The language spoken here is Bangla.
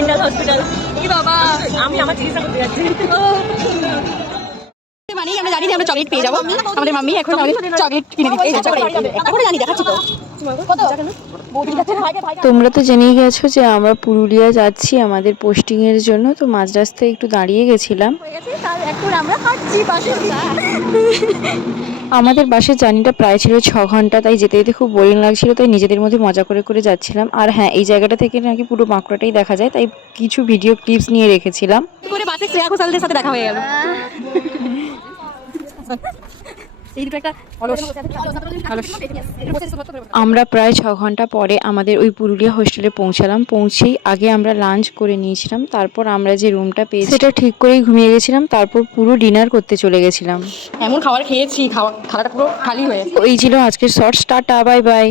Mental hospital. কি বাবা, আমি আমার চিকিৎসা করতে যাচ্ছি। মানে আমরা জানি যে আমরা চকলেট পেয়ে যাবো। আমাদের মাম্মি এখন চকলেট কিনে দিচ্ছে। একটা করে জানি, দেখাচ্ছি তো। তোমরা তো জেনেই গেছো যে আমরা পুরুলিয়া যাচ্ছি আমাদের পোস্টিংয়ের জন্য। তো মাঝ রাস্তায় একটু দাঁড়িয়ে গেছিলাম। এখন আমরা হাঁটছি পাশে। আমাদের বাসের জার্নিটা প্রায় ছিল 6 ঘন্টা, তাই যেতে যেতে খুব বোরিং লাগছিল, তাই নিজেদের মধ্যে মজা করে করে যাচ্ছিলাম। আর হ্যাঁ, এই জায়গাটা থেকে নাকি পুরো বাঁকুড়াটাই দেখা যায়, তাই কিছু ভিডিও ক্লিপস নিয়ে রেখেছিলাম। করে বাসে শ্রেয়া ঘোষালদের সাথে দেখা হয়ে গেল। আমরা প্রায় 6 ঘন্টা পরে আমাদের ওই পুরুলিয়া হোস্টেলে পৌঁছালাম। পৌঁছেই আগে আমরা লাঞ্চ করে নিয়েছিলাম, তারপর আমরা যে রুমটা পেয়েছি সেটা ঠিক করেই ঘুমিয়ে গেছিলাম, তারপর পুরো ডিনার করতে চলে গেছিলাম। এমন খাবার খেয়েছি, খাওয়াটা পুরো খালি হয়ে। এই ছিল আজকের শর্টস। Tata, bye bye.